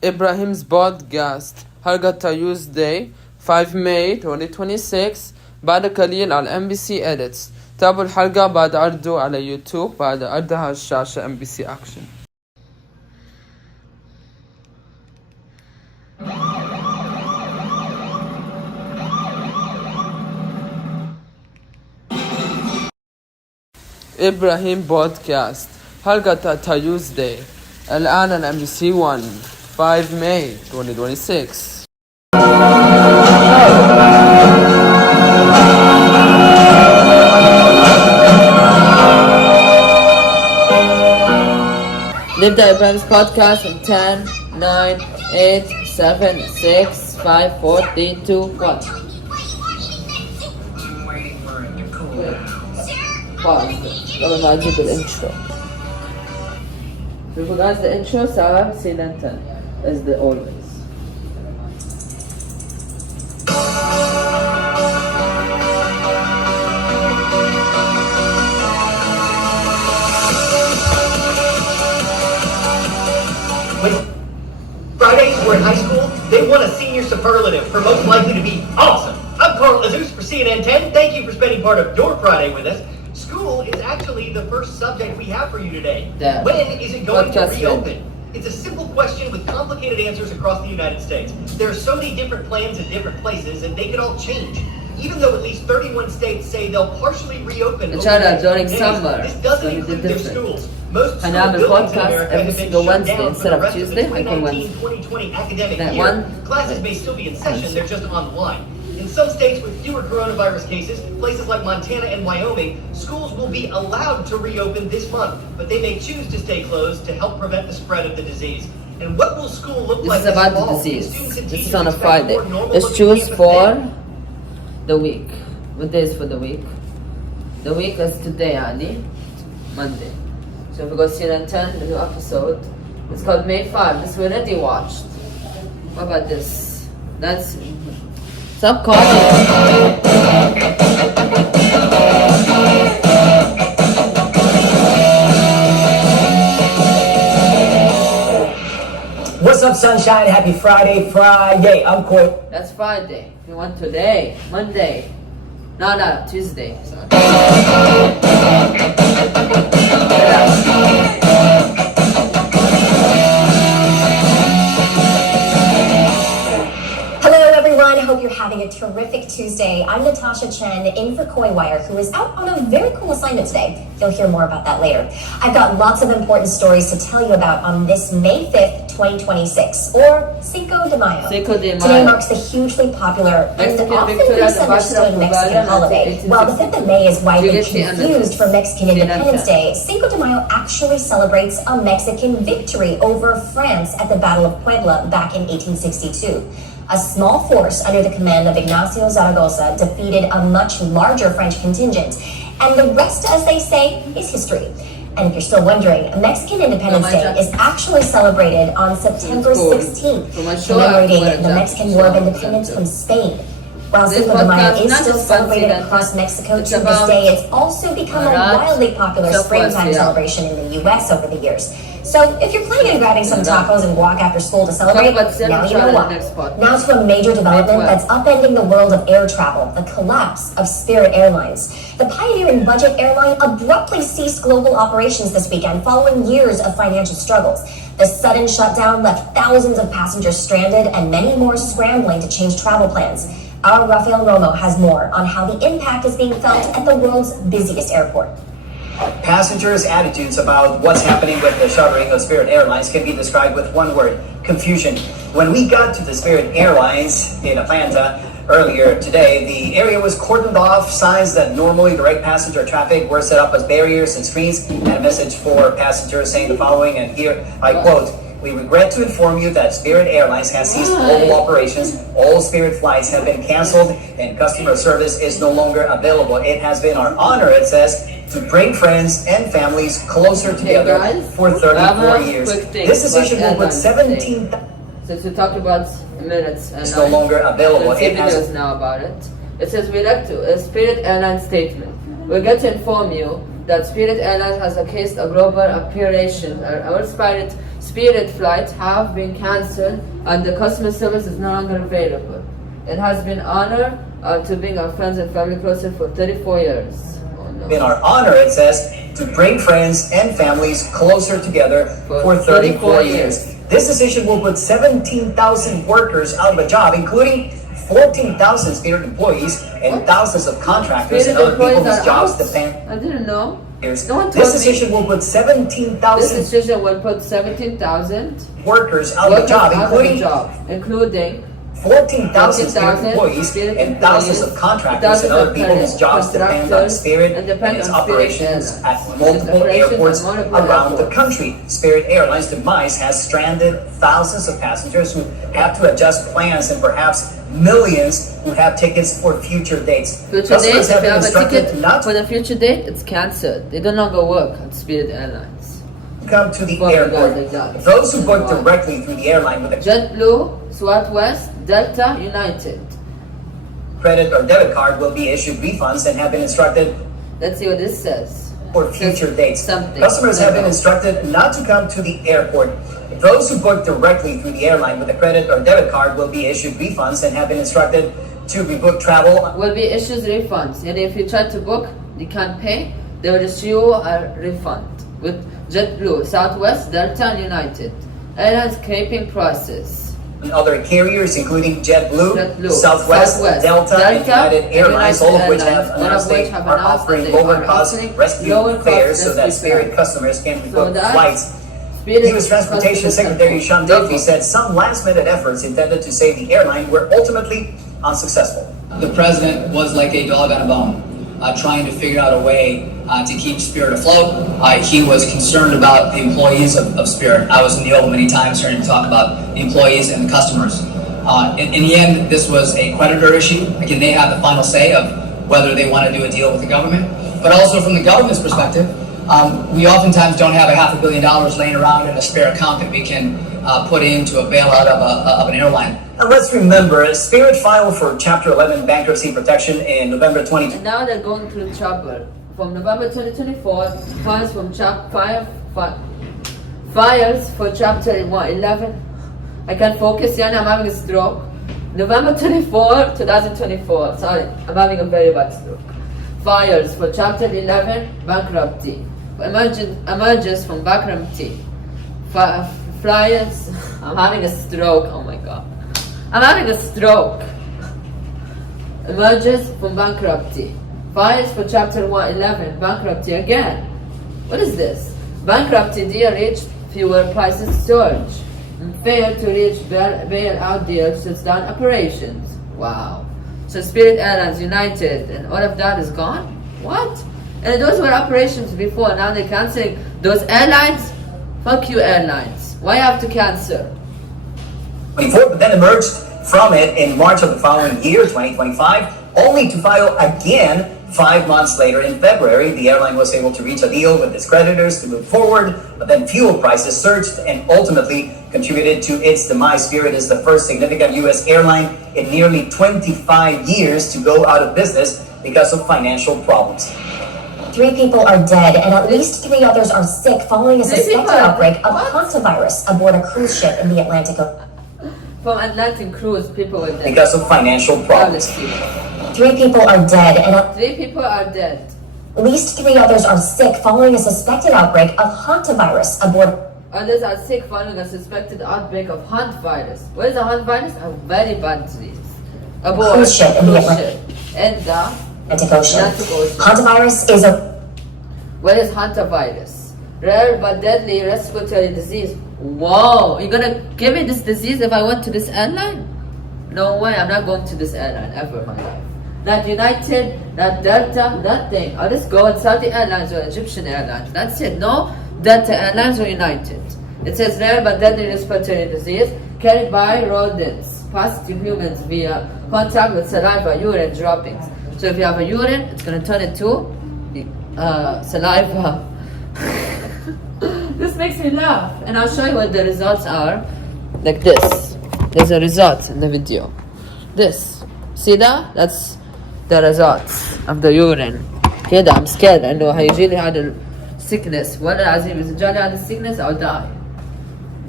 Ibrahim's podcast حلقة Tuesday 5 May 2026 بعد قليل على MBC Edits. تابعوا الحلقة بعد عرضه على يوتيوب بعد عرضها على الشاشة MBC Action. إبراهيم بودكاست حلقة Tuesday الآن على MBC 1 5 May 2026. نبدأ إبراهيم's podcast in 10, 9, 8, 7, 6, 5, 4, 3, 2, 1. Pause. قبل ما أجيب الانترو. We forgot the intro, so say then 10 as the always. When Fridays were in high school, they won a senior superlative for most likely to be awesome. I'm Carl Azus for CNN 10. Thank you for spending part of your Friday with us. School is actually the first subject we have for you today. Yeah. When is it going to reopen? It's a simple question with complicated answers across the United States. There are so many different plans in different places, and they could all change. Even though at least 31 states say they'll partially reopen over the next during days, summer, this doesn't it's include their different. schools. Most I school have a buildings in podcast America every have been single shut Wednesday down instead for of the rest Tuesday. the I call Wednesday. 2019-2020 academic That year. one, Classes may still be in session, they're just online. In some states with fewer coronavirus cases, places like Montana and Wyoming, schools will be allowed to reopen this month, but they may choose to stay closed to help prevent the spread of the disease. And what will school look like This is about the fall? disease. Students and This is teachers on a expect Friday. more normal Let's looking choose campus for day. the week. What day is for the week? The week is today, Ali. Monday. So if we go to CNN 10, the new episode. It's called May 5. This we already watched. What about this? That's... Stop calling. What's up, sunshine? Happy Friday, I'm Coy. That's Friday. If you want today, Monday. No, Tuesday. Sorry. Hello everyone, I hope you're having a terrific Tuesday. I'm Natasha Chen in for Koi Wire, who is out on a very cool assignment today. You'll hear more about that later. I've got lots of important stories to tell you about on this May 5th, 2026, or Cinco de Mayo. Today marks the hugely popular and often misunderstood Mexican holiday. While the 5th of May is widely confused for Mexican Independence Day, Cinco de Mayo actually celebrates a Mexican victory over France at the Battle of Puebla back in 1862. A small force under the command of Ignacio Zaragoza defeated a much larger French contingent, and the rest, as they say, is history. And if you're still wondering, Mexican Independence Day is actually celebrated on September 16th, commemorating the Mexican War of Independence from Spain. While Cinco de Mayo is still celebrated across Mexico to this day, it's also become a wildly popular springtime celebration in the U.S. over the years. So if you're planning on grabbing some tacos and guac after school to celebrate, now you know what. Now to a major development that's upending the world of air travel, the collapse of Spirit Airlines. The pioneering budget airline abruptly ceased global operations this weekend following years of financial struggles. The sudden shutdown left thousands of passengers stranded and many more scrambling to change travel plans. Our Rafael Romo has more on how the impact is being felt at the world's busiest airport. Passengers' attitudes about what's happening with the shuttering of Spirit Airlines can be described with one word: confusion. When we got to the Spirit Airlines in Atlanta earlier today, the area was cordoned off. Signs that normally direct passenger traffic were set up as barriers and screens, and a message for passengers saying the following, and here I quote: "We regret to inform you that Spirit Airlines has ceased global operations. All Spirit flights have been canceled and customer service is no longer available. It has been our honor," it says, "to bring friends and families closer together for 34 years. This decision will put 17,000 Since we talked about minutes and it's no longer available. It videos now about it. It says we like to a Spirit Airlines statement. We get to inform you that Spirit Airlines has a global operation. Our Spirit flights have been cancelled and the customer service is no longer available. It has been honor to bring our friends and family closer for 34 years. Oh, no. In our honor, it says, to bring friends and families closer together for 34 years. This decision will put 17,000 workers out of a job, including 14,000 Spirit employees and thousands of contractors and other people whose jobs depend. I didn't know. No one told this decision will put 17,000. This decision will put 17,000 workers out of a job, including 14,000 Spirit employees and thousands of contractors and other people whose jobs depend on Spirit and its operations at multiple airports around the country. Spirit Airlines' demise has stranded thousands of passengers who have to adjust plans and perhaps millions who have tickets for future dates. Customers have been instructed not for the future date, it's cancelled. They no longer work at Spirit Airlines. Come to the airport. Those who book directly through the airline with a JetBlue, Southwest, Delta, United credit or debit card will be issued refunds and have been instructed. Let's see what this says. For future dates. Customers have been instructed not to come to the airport. Those who book directly through the airline with a credit or debit card will be issued refunds and have been instructed to rebook travel. Will be issued refunds, and if you try to book, you can't pay, they will issue a refund. With JetBlue, Southwest, Delta, and United. Airlines scraping prices. And other carriers, including JetBlue, Southwest, Delta, and United Airlines, all of which have announced they are offering lower cost rescue fares so that Spirit customers can book flights. U.S. Transportation Secretary Sean Duffy said some last-minute efforts intended to save the airline were ultimately unsuccessful. The president was like a dog on a bone, trying to figure out a way to keep Spirit afloat. He was concerned about the employees of Spirit. I was in the Oval many times hearing him talk about the employees and the customers. In the end, this was a creditor issue. Again, they have the final say of whether they want to do a deal with the government. But also from the government's perspective, we oftentimes don't have $500 million laying around in a spare account that we can put into a bailout of an airline. And let's remember, Spirit filed for Chapter 11 bankruptcy protection in November 2020. And now they're going through trouble. From November 2024, files for Chapter 11. I can't focus, I'm having a stroke. November 24, 2024. Sorry, I'm having a very bad stroke. Files for Chapter 11 bankruptcy. Emerges from bankruptcy. Flyers. I'm having a stroke. Oh my god. I'm having a stroke. Emerges from bankruptcy. Files for Chapter 11 bankruptcy again. What is this? Bankruptcy deal reached, fuel prices surge. And failed to reach bailout deals, shuts down operations. Wow. So Spirit Airlines, United, and all of that is gone? What? And those were operations before, now they're cancelling those airlines? Fuck you airlines. Why have to cancel? 24, but then emerged from it in March of the following year, 2025, only to file again 5 months later in February. The airline was able to reach a deal with its creditors to move forward, but then fuel prices surged and ultimately contributed to its demise. Spirit is the first significant U.S. airline in nearly 25 years to go out of business because of financial problems. 3 people are dead and at least 3 others are sick following a suspected outbreak of hantavirus aboard a cruise ship in the Atlantic Ocean. From Atlantic cruise, people were dead. Because of financial problems. 3 people are dead and at 3 people are dead. least 3 others are sick following a suspected outbreak of hantavirus aboard. Others are sick following a suspected outbreak of Hunt virus. What is a Hunt virus? A very bad disease. Aboard Cruise ship in the Atlantic Ocean. Hantavirus is a... What is hantavirus? Rare but deadly respiratory disease. Whoa, you're gonna give me this disease if I went to this airline? No way, I'm not going to this airline ever in my life. Not United, not Delta, nothing. I'll just go on Saudi Airlines or Egyptian Airlines. That's it. No Delta Airlines or United. It says rare but deadly respiratory disease carried by rodents, passed to humans via contact with saliva, urine droppings. So if you have a urine, it's going to turn into saliva. This makes me laugh. And I'll show you what the results are. Like this. There's a result in the video. This. See that? That's the results of the urine. Okay, I'm scared. I know I usually had a sickness. What Azim is Jali had a sickness, I'll die.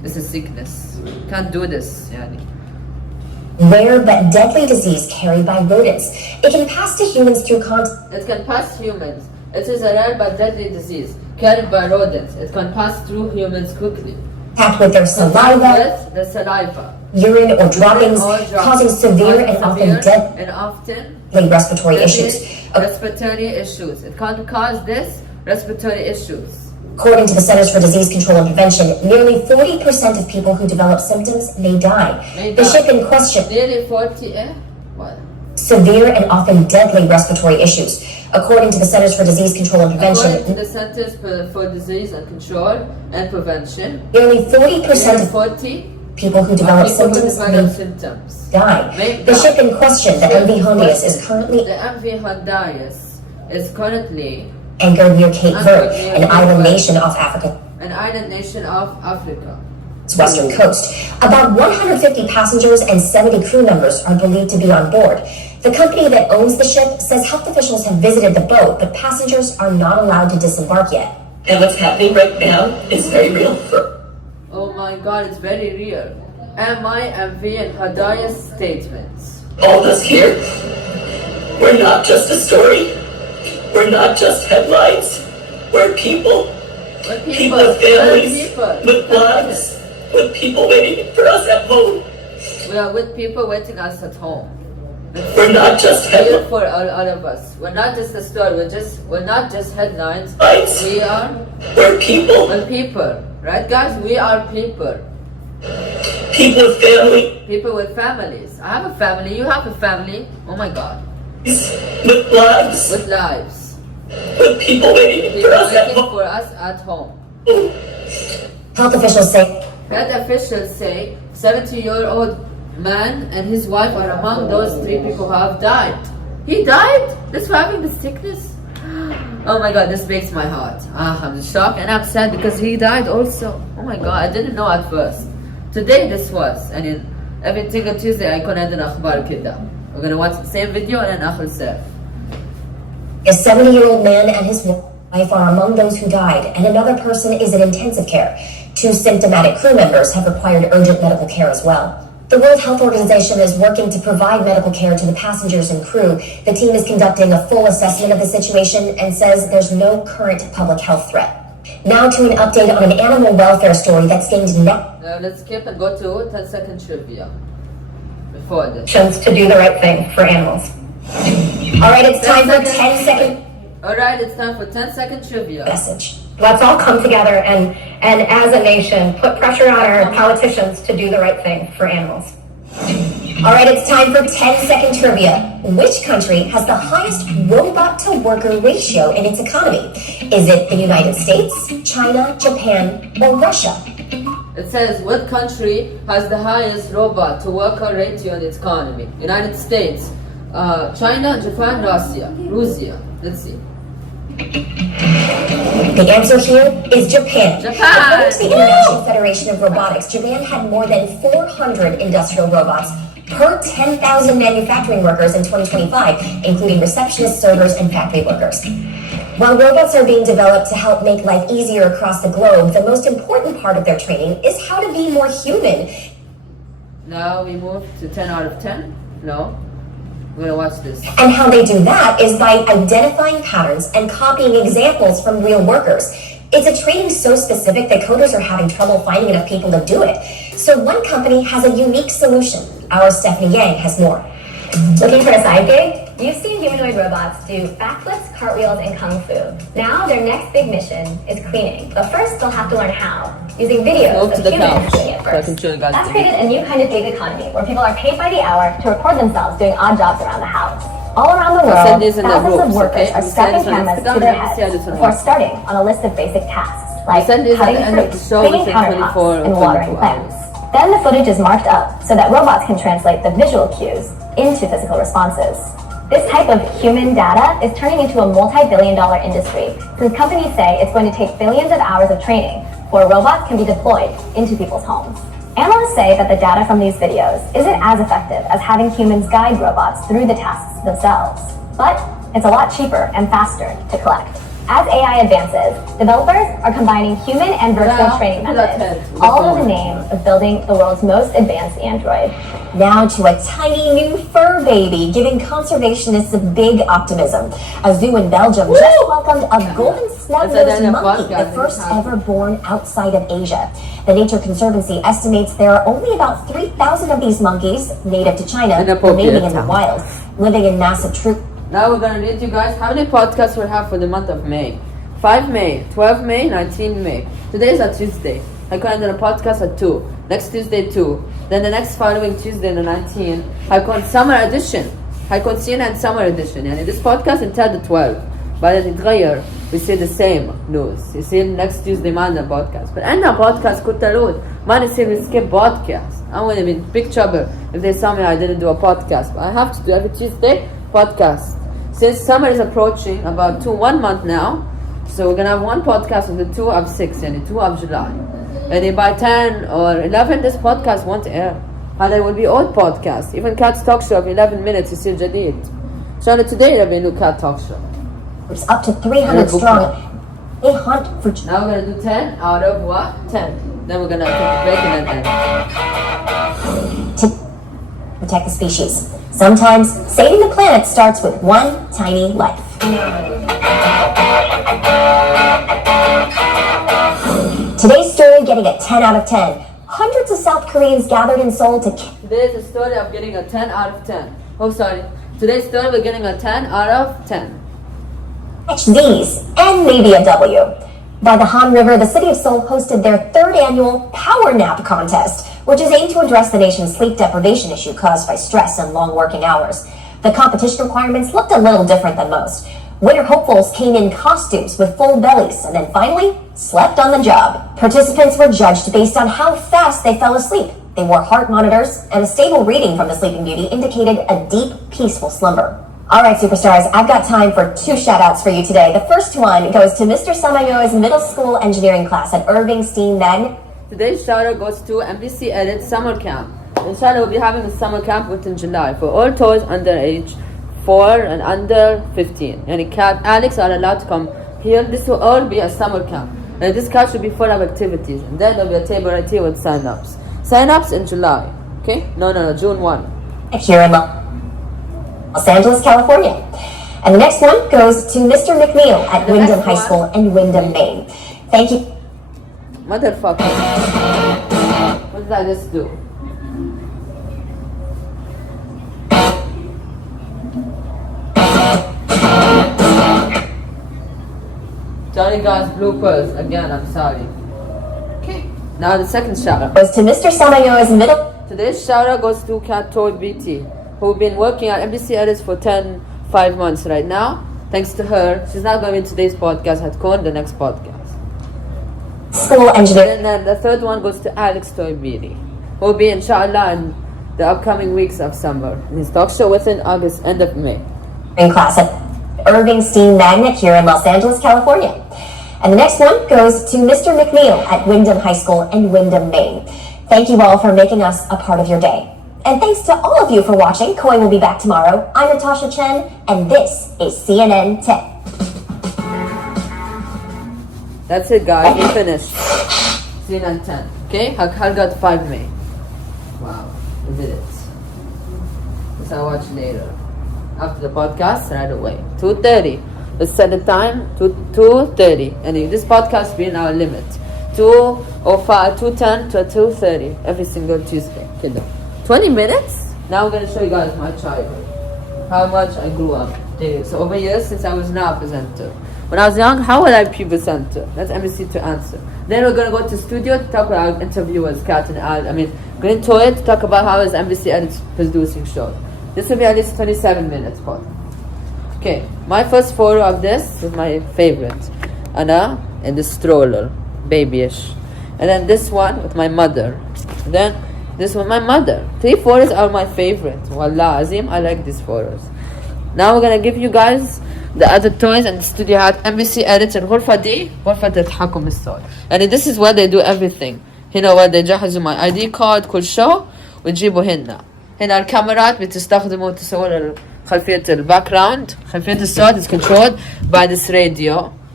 This is sickness. Can't do this. Yani. Rare but deadly disease carried by rodents. It can pass to humans through contact. It can pass humans. It is a rare but deadly disease carried by rodents. It can pass through humans quickly. With their saliva, With the saliva, urine, or droppings, causing severe and often deadly respiratory issues. Respiratory issues. It can cause this respiratory issues. According to the Centers for Disease Control and Prevention, nearly 40% of people who develop symptoms may die. The ship in question. Nearly 40, What? Severe and often deadly respiratory issues. According to the Centers for Disease Control and Prevention. According to the Centers for Disease and Control and Prevention, nearly 40% of 40 people who develop symptoms may die. The ship in question, the MV Hondius, is currently anchored near Cape Verde, an island nation off Africa. Its western coast. About 150 passengers and 70 crew members are believed to be on board. The company that owns the ship says health officials have visited the boat, but passengers are not allowed to disembark yet. And what's happening right now is very real. Oh my God, it's very real. MV and Hadaya's statements. All of us here, we're not just a story. We're not just headlines. We're people. People with families, with lives, with people waiting for us at home. We are with people waiting us at home. We're not just headlines. For all of us. We're not just a story. We're not just headlines. We're people. We're people. Right, guys? We are people. People with family. People with families. I have a family. You have a family. Oh my God. With lives. With lives. With people waiting for us at home. Health officials say. 70-year-old man and his wife are among those 3 people who have died. He died? Just for having the sickness? Oh my God, this breaks my heart. I'm shocked and I'm sad because he died also. Oh my God, I didn't know at first. Today this was. And in every single Tuesday I can end an akhbar kida. We're going to watch the same video and then akhbar self. A 70-year-old man and his wife are among those who died, and another person is in intensive care. 2 symptomatic crew members have required urgent medical care as well. The World Health Organization is working to provide medical care to the passengers and crew. The team is conducting a full assessment of the situation and says there's no current public health threat. Now to an update on an animal welfare story that's gained Now let's skip and go to 10-second trivia. Before this. To do the right thing for animals. Alright, it's time for 10-second. Alright, it's time for 10-second trivia. Message. Let's all come together and as a nation put pressure on our politicians to do the right thing for animals. Alright, it's time for 10-second trivia. Which country has the highest robot-to-worker ratio in its economy? Is it the United States, China, Japan, or Russia? It says, what country has the highest robot-to-worker ratio in its economy? United States, China, Japan, Russia. Let's see. The answer here is Japan. According to the International Federation of Robotics, Japan had more than 400 industrial robots per 10,000 manufacturing workers in 2025, including receptionists, servers, and factory workers. While robots are being developed to help make life easier across the globe, the most important part of their training is how to be more human. Now we move to 10 out of 10. No. We're gonna watch this. And how they do that is by identifying patterns and copying examples from real workers. It's a training so specific that coders are having trouble finding enough people to do it. So one company has a unique solution. Our Stephanie Yang has more. Looking for a side gig? You've seen humanoid robots do backflips, cartwheels, and kung fu. Now their next big mission is cleaning. But first they'll have to learn how, using videos of humans doing it first. That's created a new kind of gig economy where people are paid by the hour to record themselves doing odd jobs around the house. All around the world, thousands of workers are strapping cameras to their heads before starting on a list of basic tasks, like cutting fruits, cleaning countertops, and watering plants. Then the footage is marked up so that robots can translate the visual cues into physical responses. This type of human data is turning into a multi-billion-dollar industry, since companies say it's going to take billions of hours of training before robots can be deployed into people's homes. Analysts say that the data from these videos isn't as effective as having humans guide robots through the tasks themselves, but it's a lot cheaper and faster to collect. As AI advances, developers are combining human and virtual training methods, all in the name of building the world's most advanced Android. Now to a tiny new fur baby, giving conservationists a big optimism. A zoo in Belgium just welcomed a golden snub-nosed monkey, the first ever born outside of Asia. The Nature Conservancy estimates there are only about 3,000 of these monkeys, native to China, remaining in the wild, living in massive troops. Now we're going to read you guys how many podcasts we'll have for the month of May. 5 May, 12 May, 19 May. Today is a Tuesday. I'm going to do a podcast at 2. Next Tuesday 2. Then the next following Tuesday the 19th. هيكون summer edition. هيكون CNN summer edition. يعني this podcast until the 12. بعدين يتغير. We see the same news. You see next Tuesday ما عندنا podcast. But عندنا podcast كتلود. ما نصير skip podcast. I'm going to be in big trouble if they saw me I didn't do a podcast. But I have to do every Tuesday podcast. Since summer is approaching about 1 month now, so we're gonna have one podcast on the 2 of 6 and the 2 of July. And then by 10 or 11 this podcast won't air. And there will be old podcasts. Even Cat's Talk Show of 11 minutes is still jadid. So today there will be a new Cat Talk Show. It's up to 300 strong. They hunt for... Now we're gonna do 10 out of what? 10. Then we're gonna take a break and then end. To protect the species. Sometimes saving the planet starts with one tiny life. Today's story getting a 10 out of 10. Hundreds of South Koreans gathered in Seoul to... Today's a story of getting a 10 out of 10. Oh, sorry. Today's story we're getting a 10 out of 10. Catch these, and maybe a W. By the Han River, the city of Seoul hosted their 3rd annual Power Nap Contest, which is aimed to address the nation's sleep deprivation issue caused by stress and long working hours. The competition requirements looked a little different than most. Winter hopefuls came in costumes with full bellies and then finally slept on the job. Participants were judged based on how fast they fell asleep. They wore heart monitors, and a stable reading from the Sleeping Beauty indicated a deep, peaceful slumber. All right, superstars, I've got time for 2 shout-outs for you today. The first one goes to Mr. Samayo's middle school engineering class at Irving Steen Magnet. Today's shout-out goes to MBC Edit Summer Camp. Inshallah, we'll be having a summer camp within July for all toys under age 4 and under 15. And Cat Alex are allowed to come here. This will all be a summer camp. And this camp should be full of activities. And then there'll be a table right here with sign-ups. Sign-ups in July. Okay? No, June 1. Here in Los Angeles, California. And the next one goes to Mr. McNeil at Wyndham High School in Wyndham, Maine. Thank you. Motherfucker. What did I just do? Johnny God's bloopers. Again, I'm sorry. Okay. Now the second shout out goes to Mr. Samayo's middle. Today's shout out goes to Cat Toy BT, who've been working at NBC Edits for 5 months right now. Thanks to her, she's not going to be in today's podcast, had called the next podcast. School engineer. And then the third one goes to Alex Toy BT, who'll be inshallah in the upcoming weeks of summer. In his talk show within August, end of May. In class at Irving Steen Magnet here in Los Angeles, California. And the next one goes to Mr. McNeil at Wyndham High School in Wyndham, Maine. Thank you all for making us a part of your day. And thanks to all of you for watching. Koi will be back tomorrow. I'm Natasha Chen, and this is CNN 10. That's it, guys. We finished. CNN 10. Okay? Halgat 5 May. Wow. We did it. This I'll watch later. After the podcast, right away. 2:30. Let's set the time to 2:30. And this podcast being our limit. 2:05, 2:10 to 2:30 every single Tuesday. Okay, 20 minutes? Now we're going to show you guys my childhood. How much I grew up. So over years since I was not a presenter. When I was young, how would I be presenter? That's NBC to answer. Then we're going to go to studio to talk about our interviewers, Kat and Al. Going to it to talk about how is NBC Edits producing shows. This will be at least 27 minutes, Paul. Okay, my first photo of this is my favorite. Anna in the stroller, babyish. And then this one with my mother. And then this one, my mother. 3 photos are my favorite. Wallah Azim, I like these photos. Now we're going to give you guys the other toys and the studio hat. NBC Edits and غرفة دي غرفة التحكم الصوت. And this is where they do everything. هنا where they جهزوا my ID card كل show وتجيبوا هنا. هنا الكاميرات بتستخدموا تصور خلفية الباك جراوند. خلفية الصوت is controlled by this radio.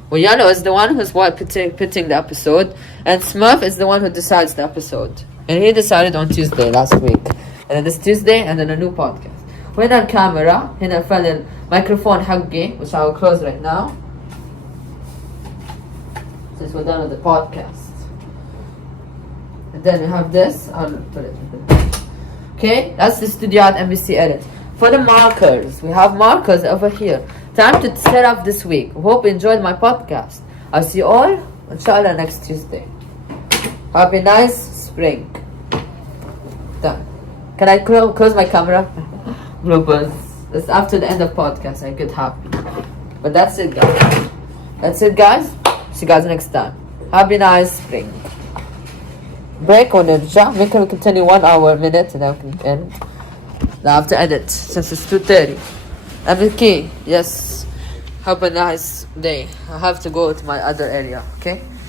Well, Yano is the one who's pitching the episode, and Smurf is the one who decides the episode. And he decided on Tuesday last week. And then this Tuesday, and then a new podcast. وهنا الكاميرا, هنا الفعل الميكروفون حقي, which I will close right now. Since we're done with the podcast. And then we have this, I'll put it. Okay, that's the studio at NBC Edit. For the markers, we have markers over here. Time to set up this week. Hope you enjoyed my podcast. I'll see you all, inshallah, next Tuesday. Have a nice spring. Done. Can I close my camera? Bloopers. It's after the end of podcast. I get happy. But that's it, guys. That's it, guys. See you guys next time. Have a nice spring. Break ونرجع. We can continue 1 hour, minute, and then we can end. Now I have to edit since it's 2:30. MK, yes. Have a nice day. I have to go to my other area, okay?